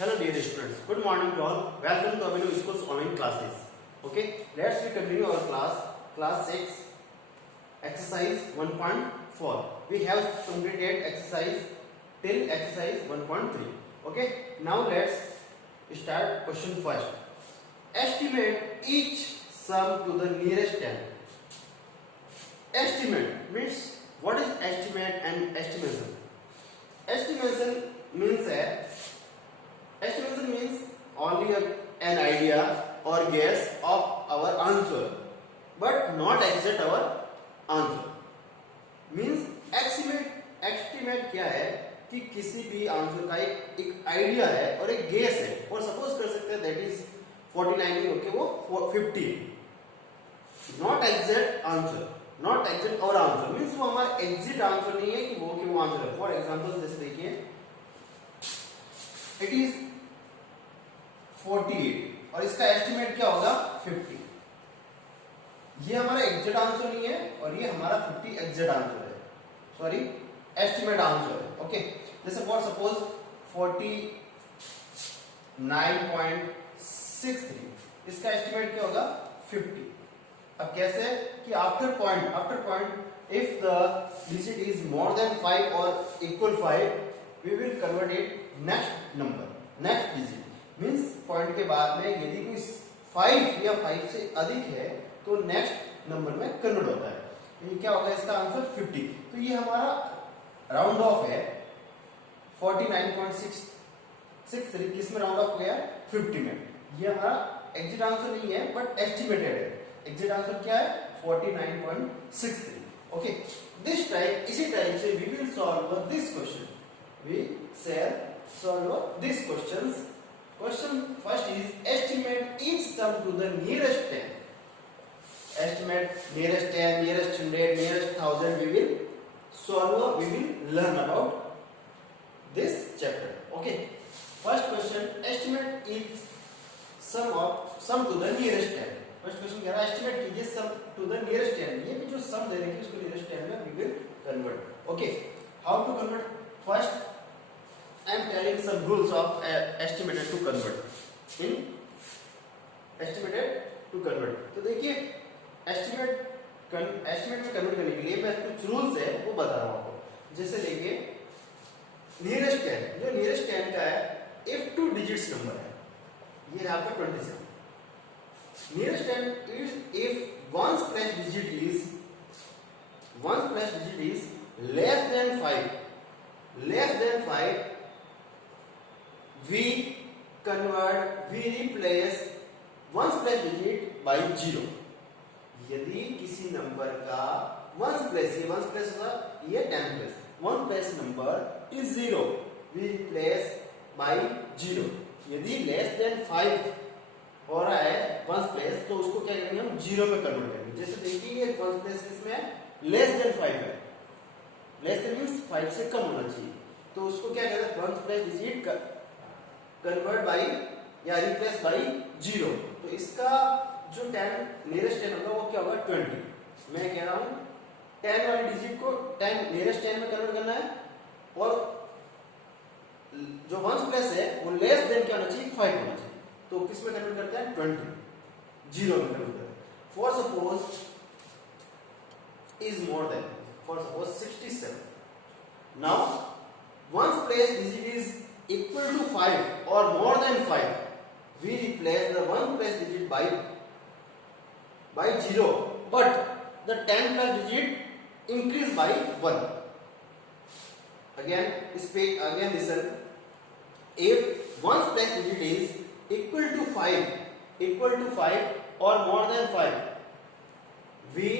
Hello dear students, good morning to all. Welcome to Avinu School's online classes. Okay, let's continue our class 6, exercise 1.4. We have completed exercise till exercise 1.3. Okay, now let's start question first. Estimate each sum to the nearest 10. Estimate means what is estimate and estimation? Estimation means only an idea or guess of our answer, but not exact our answer. Means estimate क्या है कि किसी भी answer का एक idea है और एक गेस है, और सपोज कर सकते हैं दैट इज 49 ओके वो 50. Not exact answer, not exact और आंसर मीन्स वो हमारा एग्जैक्ट आंसर नहीं है कि वो आंसर है. फॉर एग्जांपल जैसे देखिए इट इज 48 और इसका एस्टिमेट क्या होगा 50. ये हमारा एग्जैक्ट आंसर नहीं है और ये हमारा 50 एग्जैक्ट आंसर है, सॉरी एस्टिमेट आंसर है. ओके, जैसे फॉर सपोज 49.63 इसका एस्टिमेट क्या होगा 50. अब कैसे कि after point if the digit is more than 5 और equal 5 we will convert it next number, next digit. Means point के बाद में यदि कोई 5 या 5 से अधिक है तो नेक्स्ट नंबर में कन्वर्ट होता है. ये क्या होगा इसका आंसर 50. तो ये हमारा राउंड ऑफ है 49.63 किस में राउंड ऑफ हो गया 50 में. ये हमारा एग्जैक्ट आंसर नहीं है बट एस्टिमेटेड है. एग्जैक्ट आंसर क्या है 49.63. ओके, दिस टाइम इसी टाइम से we will solve this question. We shall solve these questions. Question first is estimate each sum to the nearest 10. Estimate nearest 10, nearest 100, nearest 1000. We will solve, we will learn about this chapter. Okay, first question, estimate each sum to the nearest 10. First question कह रहा है estimate कीजिए सम to the nearest 10. ये भी जो सम दे रहे हैं उसको नियरेस्ट 10 में we will convert. Okay, how to convert? First I am telling some rules of estimated to convert in estimated to convert. तो देखिए एस्टिमेट में कन्वर्ट करने के लिए मैं कुछ रूल्स है वो बता रहा हूँ आपको. जैसे देखिए नियरेस्ट 10, जो नियरेस्ट 10 का है if 2 डिजिट्स नंबर है, ये है आपका 27. Nearest 10 is if one's place digit is less than 5, we replace one's place digit by 0. यदि किसी नंबर का one's place होगा ये 10 place, one's place number is 0, we replace by 0. यदि less than 5 हो रहा है one's place तो उसको क्या करेंगे हम 0 में कन्वर्ट करेंगे. जैसे देखिए ये one's place इसमें less than 5 है, less than means 5 से कम होना चाहिए, तो उसको क्या कहते हैं one's place digit convert by या रिप्लेस बाई 0. तो इसका जो 10 नियरेस्ट 10 होगा वो क्या होगा 20. मैं कह रहा हूं 10 वाली डिजिट को 10 नियरेस्ट 10 में कन्वर्ट करना है और जो वंस प्लेस है वो लेस देन क्या होना चाहिए 5 होना चाहिए. तो किस में कन्वर्ट करते हैं 20, 0 में कन्वर्ट करते हैं. For suppose is more then, for suppose 67. Now ones place digit is equal to 5 or more than 5, we replace the one place digit by 0, but the 10 place digit increase by 1. Again listen, if one place digit is equal to 5 or more than 5, we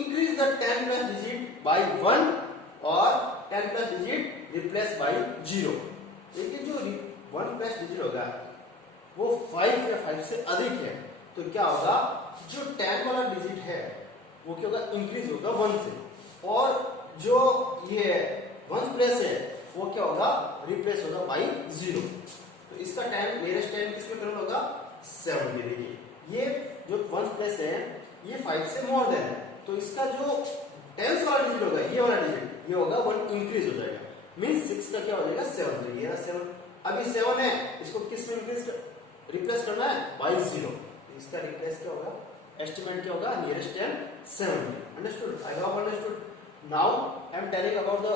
increase the 10 place digit by 1 or 10 place digit replace by 0. लेकिन जो 1 plus digit होगा वो 5 या 5 से अधिक है तो क्या होगा जो 10 वाला डिजिट है वो क्या होगा इंक्रीज होगा 1 से, और जो ये 1 प्लस है वो क्या होगा रिप्लेस होगा बाई 0. तो इसका 10 नियरेस्ट 10 किसमें कन्वर्ट होगा 7 में. देखिए ये जो 1 प्लस है ये 5 से मोर देन है तो इसका जो 10 वाला डिजिट होगा ये वाला डिजिट ये होगा 1 इंक्रीज हो जाएगा. मीन्स 6 का क्या हो जाएगा 7. तो ये 7 अभी 7 है, इसको किस में रिप्लेस करना है? बाई 0। इसका रिप्लेस क्या होगा? एस्टिमेट क्या होगा? Nearest and 7। Understood? I have understood. Now I am telling about the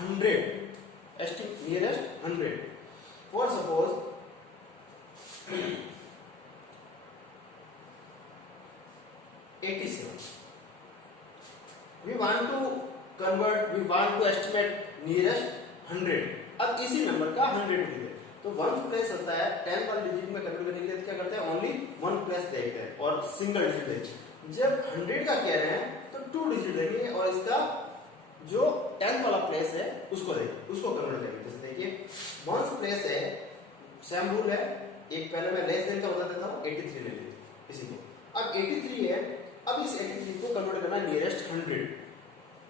100, nearest 100। For suppose 87, we want to estimate nearest 100। अब इसी नंबर का 100 डिजिट है, तो 1 प्लेस होता है 10 वाले डिजिट में कन्वर्ट करने के लिए क्या करते हैं? ओनली 1 प्लेस देखते हैं और सिंगल डिजिट देखते हैं। जब 100 का कह रहे हैं तो 2 डिजिट देंगे और इसका जो 10 वाला प्लेस है उसको कन्वर्ट करेंगे। जैसे देखिए 1 प्लेस है, सेम रूल है, एक पहले मैं लेस देन का बता देता हूँ, 83 ले लीजिए इसी को। अब 83 है, अब इस 83 को कन्वर्ट करना है नियरेस्ट 100।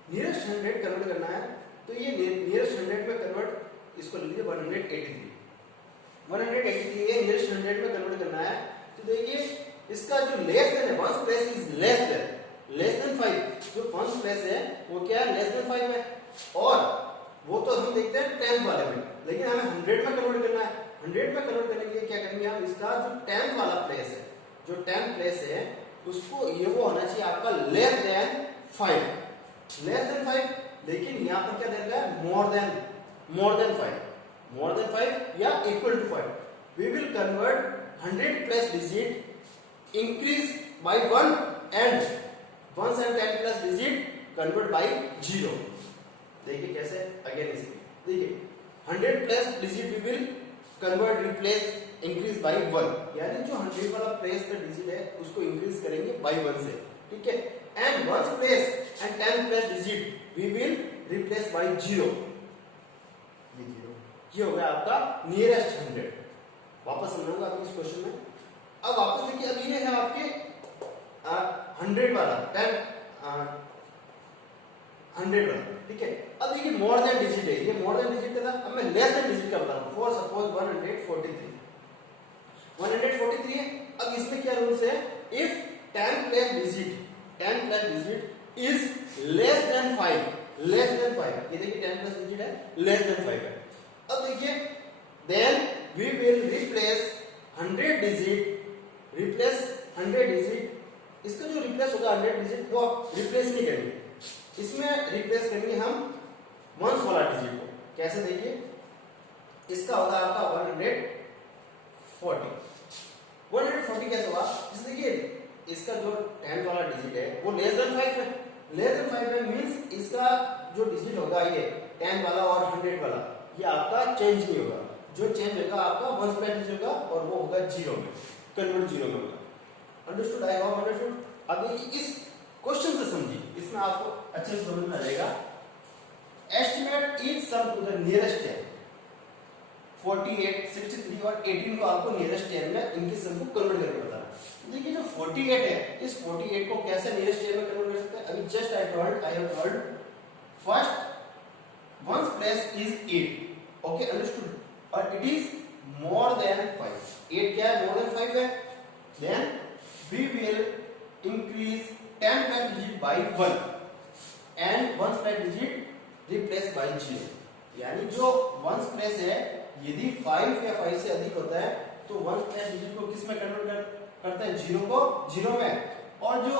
नियरेस्ट 100 कन्वर्ट करना है तो ये नियरेस्ट 100 में कन्वर्ट, इसको लीजिए 183 है, नियरेस्ट 100 में कन्वर्ट करना है। तो देखिए इसका जो लेस देन है, 1 प्लेस इज लेस देन 5। जो 1 प्लेस है वो क्या है? लेस देन 5 है, और वो तो हम देखते हैं 10 वाले में, लेकिन हमें 100 में कन्वर्ट करना है। 100 में कन्वर्ट करने के लिए क्या करेंगे हम? इसका जो 10 वाला प्लेस है, जो 10 प्लेस है उसको ये वो होना चाहिए आपका लेस देन 5, लेकिन यहाँ पर क्या दे रहा है? मोर देन 5 या equal to 5। We will convert 100 plus digit increase by 1 and 1 and 10 plus digit convert by 0। देखिए कैसे, अगेन इसमें देखिए 100 plus digit we will convert replace increase by 1, यानी जो 100 वाला प्लेस का डिजिट है उसको इंक्रीज करेंगे बाय 1 से, ठीक है। And 1 place and 10 plus digit we will replace by 0। ये हो गया आपका नियरेस्ट 100। वापस समझाऊंगा आपको इस क्वेश्चन में। अब वापस देखिए, अब ये है आपके 100 वाला 100 वाला, ठीक है। अब देखिए मोर देन डिजिट है, ये मोर देन डिजिट था। अब मैं लेस देन डिजिट का बता रहा हूं। फॉर सपोज 143 है। अब इसमें क्या रूल्स है? If 10 plus digit is less than 5, ये देखिए 10 प्लस डिजिट है, लेस देन 5 है। अब देखिए then we will replace 100 digit, इसका जो रिप्लेस होगा 100 डिजिट वो रिप्लेस नहीं करेंगे, इसमें रिप्लेस करेंगे हम 1 वाला डिजिट को। कैसे? देखिए इसका होगा आपका 140 कैसे होगा? जैसे देखिए इसका जो 10 वाला डिजिट है वो लेस देन 5 है, मींस इसका जो डिजिट होगा ये 10 वाला और 100 वाला, ये आपका चेंज नहीं होगा। जो चेंज होगा आपका 1 प्लस डिजिट होगा और वो होगा 0 में, कन्वर्ट 0 में होगा। अंडरस्टूड? I hope understood. अब देखिए इस क्वेश्चन से समझिए, इसमें आपको अच्छे से समझ में आ जाएगा। Estimate each sum to the nearest 10, 48, 63 और 18 को आपको नियरेस्ट 10 में इनके सम को कन्वर्ट करके बताना। देखिए जो 48 है, इस 48 को कैसे नियरेस्ट 10 में कन्वर्ट कर सकते हैं? अभी just I have told first 1 place is 8, okay, understood, और इट इज मोर देन 5। 8 क्या है? मोर देन 5 है। Then we will increase 10 plus digit by 1 and 1 plus digit replace by 0, यानी जो 1 प्लेस है यदि 5 या 5 से अधिक होता है तो 1 प्लस डिजिट को किस में कन्वर्ट करता है? 0 को 0 में, और जो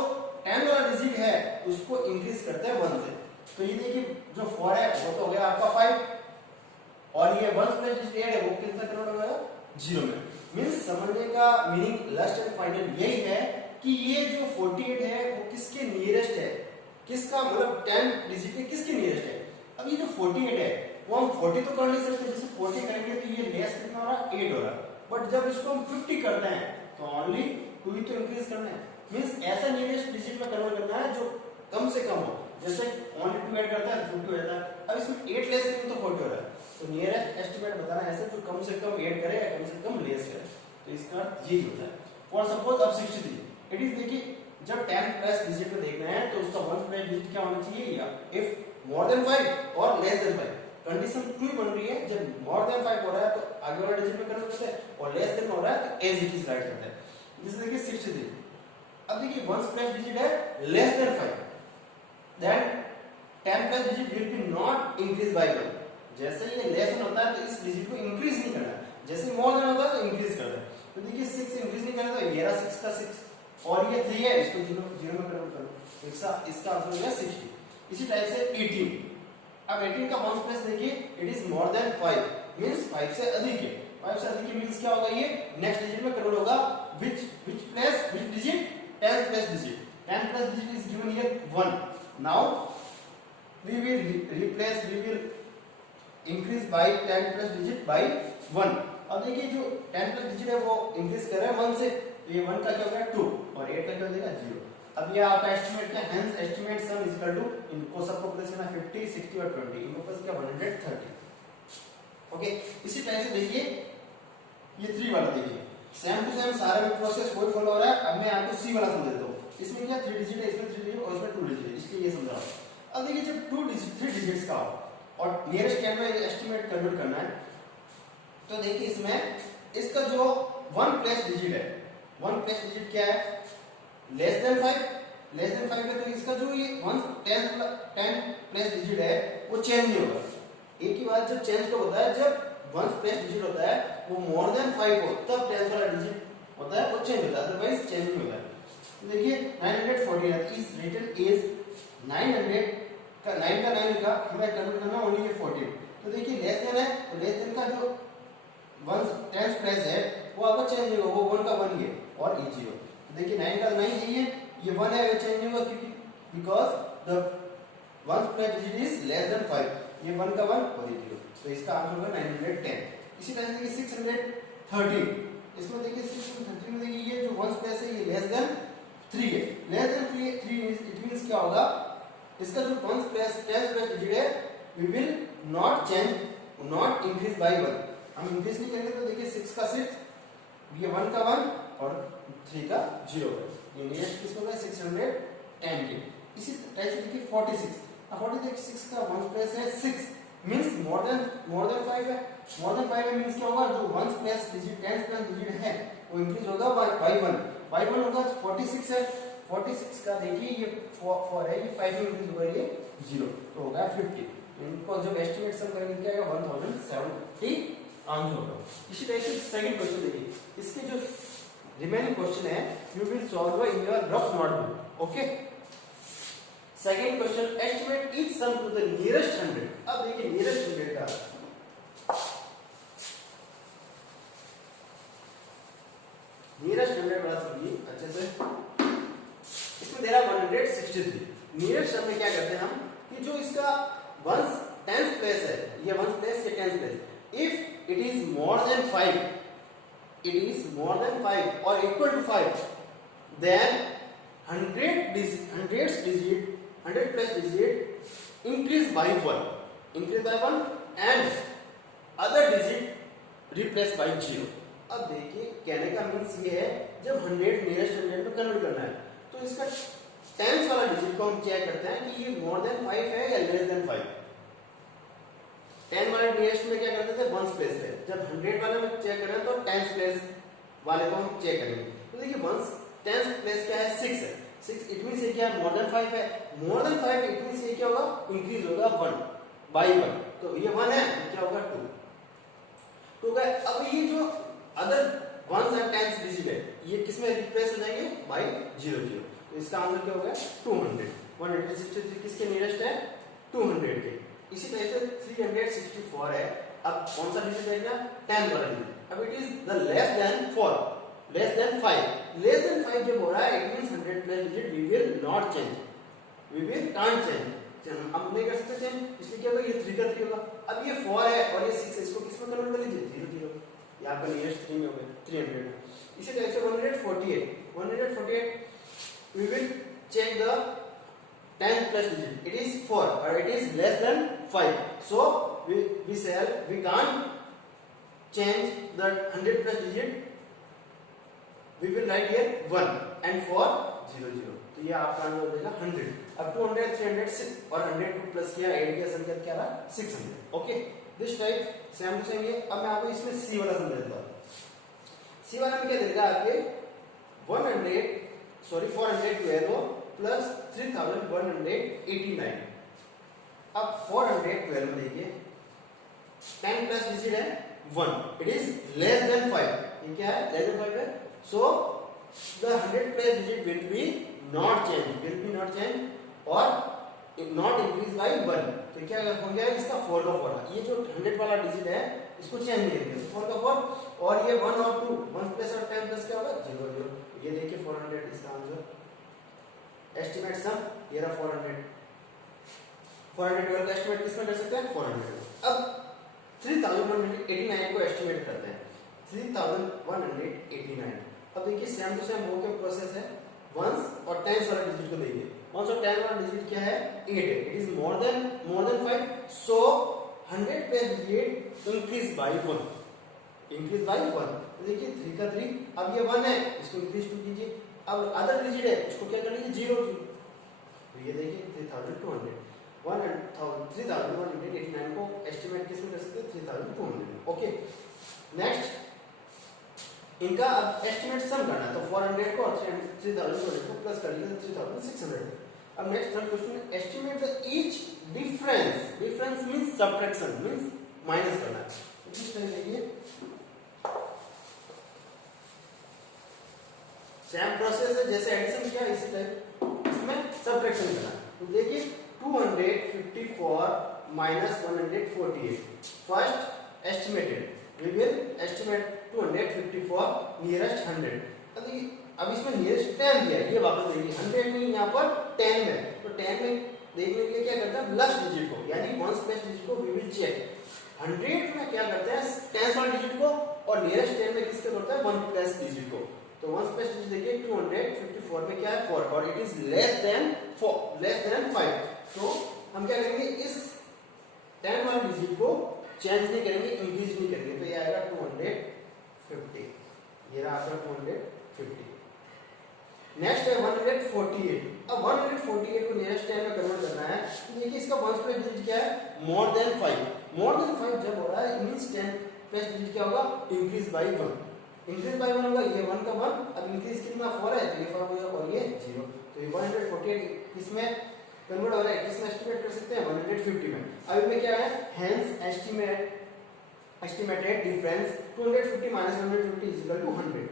10 वाला डिजिट है उसको इंक्रीज करते हैं 1 से। तो ये देखिए जो 4 है वो तो हो गया आपका 5, और ये 1 प्लस डिजिट 8 है वो कितना कन्वर्ट हो गया? 0 में। मींस समझने का मीनिंग लास्ट एंड फाइनल यही है कि ये जो 48 है वो किसके नियरेस्ट है, किसका मतलब 10 डिजिट के किसके नियरेस्ट है। अब ये जो 48 है वो हम 40 तो कर नहीं सकते, जैसे 40 करेंगे तो ये लेस कितना हो रहा है? 8 हो रहा है। बट जब इसको हम 50 करते हैं तो ओनली 2 ही तो इंक्रीज करना है। मींस ऐसा नियरेस्ट डिजिट में कन्वर्ट करना है जो कम से कम हो, जैसे ओनली 2 ऐड करता है 50 हो जाता है। अब इसमें 8 लेस करेंगे तो 40 हो रहा है, तो नियरेस्ट एस्टिमेट बताना है ऐसे जो कम से कम ऐड करे या कम से कम लेस करे। तो इसका यही होता है। फॉर सपोज अब 63, इट इज देखिए जब 10 प्लस डिजिट में देखना है तो उसका 1 प्लस डिजिट क्या होना चाहिए? या इफ मोर देन 5 और लेस देन 5, कंडीशन ट्रू बन रही है। जब मोर देन 5 हो रहा है तो आगे वाला डिजिट में कन्वर्ट करते हैं, और लेस देन हो रहा है तो एज इट इज राइट करते हैं। जैसे देखिए 63, अब देखिए 1 प्लस डिजिट है less than 5, then 10 plus digit will be not increase by 1। जैसे ये लेस देन होता है तो इस डिजिट को इंक्रीज नहीं करना है, जैसे मोर देन होता है तो इंक्रीज करना है। तो देखिए 6 इंक्रीज नहीं करना, तो ये रहा 6 का 6 और ये 3 है, इसको 0 0 में कन्वर्ट करो, इसका आंसर हो गया 60। इसी टाइप से 18, अब 18 का वंस प्लेस देखिए, it is more than 5 means 5 से अधिक है, 5 से अधिक मींस क्या होगा, ये नेक्स्ट डिजिट में कन्वर्ट होगा, which digit, 10th place digit, 10th place digit is given here 1। Now we will increase by 10 plus digit by 1। अब देखिए जो 10 प्लस डिजिट है वो इंक्रीज कर रहा है 1 से, ये 1 का क्या हो गया 2 और 8 का क्या हो जाएगा 0। अब ये आपका एस्टिमेट क्या, hence estimate sum is equal to, इनको सबको प्लस करना 50 60 और 20, इनको प्लस क्या 130। ओके, इसी तरह से देखिए ये 3 वाला देखिए सेम टू सेम सारा में प्रोसेस कोई फॉलो हो रहा है। अब मैं आपको सी वाला समझ देता हूं, इसमें क्या 3 डिजिट है, इसमें 3 डिजिट और इसमें 2 डिजिट है, इसलिए ये समझा रहा हूं। अब देखिए जब 3 डिजिट्स का हो और नियरेस्ट टर्म में एस्टिमेट कन्वर्ट करना है, तो देखिए इसमें इसका जो 1 प्लेस डिजिट है, 1 प्लेस डिजिट क्या है, लेस देन 5, लेस देन 5 है, तो इसका जो ये 10 प्लेस डिजिट है वो चेंज नहीं होगा। एक ही बात जब चेंज कब होता है, जब 1 प्लेस डिजिट होता है वो मोर देन 5 हो, तब 10 वाला डिजिट होता है वो चेंज होता है, अदरवाइज चेंज नहीं होता है। तो देखिए 914 है, इज रिटन इज 900 का 9 का 9 का हमें कन्वर्ट करना ओनली ये 14। तो देखिए लेस देन है, तो लेस देन का जो 1 10 प्लेस है वो आपका चेंज नहीं होगा, वो 1 का 1 है और ये 0। तो देखिए 9 का 9 है, ये 1 है, वो चेंज नहीं होगा क्योंकि because the 1 place digit is less than 5, ये 1 का 1 और ये 0, तो इसका आंसर होगा 910। इसी तरह से देखिए 613, इसमें देखिए 613 में देखिए ये जो 1 प्लेस है ये लेस देन 3 है, लेस देन 3 इट मींस क्या होगा, इसका जो 1 प्लस 10 प्लस डिजिट है we will not change, not increase by 1, हम इंक्रीज नहीं करेंगे। तो देखिए 6 का 6, ये 1 का 1 और 3 का 0 है, ये नेक्स्ट किसको होगा 610 के। इसी टाइप से देखिए 46, अब 46 का 1 प्लस है 6 मींस मोर देन 5 है, मोर देन 5 है मींस क्या होगा, जो 1 प्लस डिजिट 10 प्लस डिजिट है वो इंक्रीज होगा बाय 1 होगा 46 है, 46 का देखिए ये 4 है, ये 5 में इंक्रीज होगा, ये 0 तो होगा 50। इनको जब एस्टिमेट सम करेंगे क्या आएगा 1070 आंसर होगा। इसी तरह से सेकंड क्वेश्चन देखिए, इसके जो रिमेनिंग क्वेश्चन है you will solve in your rough notebook. Okay, second question estimate each sum to the nearest 100। अब देखिए नियरेस्ट 100 का नियरेस्ट 100 वाला समझिए अच्छे से, इसमें दे रहा 163। नियरेस्ट सम में क्या करते हैं हम कि जो इसका 1 10th प्लेस है, ये 1 प्लेस या 10th place, if it is more than 5, it is more than 5 or equal to 5, then 100 plus digit increase by 1 and other digit replace by 0। अब देखिए कहने का मीन्स ये है जब 100 नियरेस्ट 100 में कन्वर्ट करना है तो इसका 10th वाला डिजिट को हम चेक करते हैं कि ये मोर देन 5 है या लेस देन 5। 10 वाले नियरेस्ट में क्या करते थे 1 प्लेस है, जब 100 वाले में चेक करें तो 10th प्लेस वाले को हम चेक करेंगे। तो देखिए 10th प्लेस क्या है 6 है, 6 इट मींस ये क्या है मोर देन 5 है, मोर देन 5 इट मींस ये क्या होगा इंक्रीज होगा 1 बाय 1, तो ये 1 है तो क्या होगा 2 तो गए। अब ये जो other 1s and 10s digit है ये किस में रिप्लेस हो जाएंगे बाय 0 0, तो इसका आंसर क्या होगा 200। 163 किसके नियरेस्ट है 200 के। इसी तरह से 364 है, अब कौन सा डिजिट रहेगा 10 वाला डिजिट। अब it is the less than 4, less than 5 जब हो रहा है it means 100 plus digit we will not change, we will can't change, हम नहीं कर सकते चेंज, इसलिए क्या होगा ये 3 का 3 होगा। अब ये 4 है और ये 6 है, इसको किस में कन्वर्ट कर लीजिए 0 0, ये आपका नियरेस्ट 3 में हो गया 300। इसी तरह से 148 we will check the 10th plus digit, it is 4 or it is less than 5, so we can't change the 100 plus digit, we will write here 1 and 4 0 0, तो ये आपका आंसर हो जाएगा 100। अब 200 300 और 100 को प्लस किया, ऐड किया, संख्या क्या रहा 600। Okay, this type same to same ये। अब मैं आपको इसमें सी वाला समझा देता हूं। सी वाला में क्या देगा आपके 412 प्लस 3189। अब 412 में देखिए 10 प्लस डिजिट है 1, इट इज लेस देन 5, ये क्या है लेस देन 5 है, so the 100 plus digit will be not change और नॉट इंक्रीज बाय 1, तो क्या हो गया इसका 4 का 4, ये जो 100 वाला डिजिट है इसको चेंज नहीं करेंगे, 4 का 4 और ये 1 और 2, 1 प्लस और 10 प्लस क्या होगा 0 0, ये देखिए 400 इसका आंसर, एस्टिमेट सम ये रहा 412 का एस्टिमेट किसमें कर सकते हैं 400। अब 3189 को एस्टिमेट करते हैं, 3189, अब देखिए सेम टू सेम वो क्या प्रोसेस है, वंस और टेंस वाला डिजिट को देखिए, वंस और 10 वाला डिजिट क्या है 8 है, it is more than 5, so 100 plus digit increase by 1, तो देखिए 3 का 3, अब ये 1 है इसको इंक्रीज 2 कीजिए, अब अदर डिजिट है इसको क्या कर लीजिए 0 की, तो ये देखिए 3189 को एस्टिमेट किसमें कर सकते हैं 3200। ओके, नेक्स्ट इनका अब एस्टिमेट सम करना है, तो 400 को और 3200 को प्लस कर लीजिए 3600। अब next third question, estimate the each difference means subtraction means minus करना है, तो किस तरह देखिए सेम प्रोसेस है जैसे एडिशन किया इसी टाइप इसमें सब्ट्रैक्शन करना है, तो देखिए 254 minus 148, first estimated we will estimate 254 nearest 100, अब इसमें nearest 10 दिया है, ये वापस देखिए 100 नहीं यहाँ पर 10 में, तो 10 में देखने के लिए क्या करते हैं प्लस डिजिट को, यानी वंस प्लस डिजिट को we will check, 100 में क्या करते हैं 10 वाले डिजिट को और नियरेस्ट 10 में किसके करते हैं 1 प्लस डिजिट को, तो 1 प्लस डिजिट देखिए 254 में क्या है 4 और इट इज लेस देन 5, तो हम क्या करेंगे इस 10 वाले डिजिट को चेंज नहीं करेंगे, इंक्रीज नहीं करेंगे, तो ये आएगा 250, ये रहा आपका 250। नेक्स्ट है 148, अब 148 को नियरेस्ट 10 में कन्वर्ट करना है, तो देखिए इसका 1 प्लस डिजिट क्या है मोर देन 5 जब हो रहा है इट मींस 10 प्लस डिजिट क्या होगा इंक्रीज बाय 1, इंक्रीज बाय 1 होगा, ये 1 का 1, अब इंक्रीज कितना 4 है तो ये 4 होगा और ये 0, तो ये 148 किसमें कन्वर्ट हो रहा है, किसमें एस्टिमेट कर सकते हैं 150 में। अब इसमें क्या है hence estimated difference 250 minus 150 is equal to 100.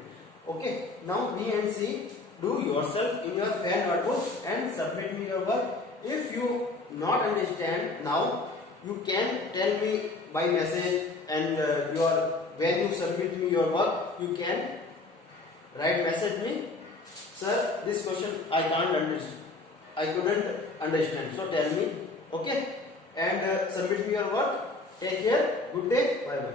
Okay, now B and C do yourself in your fair notebook and submit me your work. If you not understand now, you can tell me by message, and when you submit me your work, you can write message me, sir, this question I can't understand, I couldn't understand, so tell me. Okay, and submit me your work. Take care, good day, bye bye.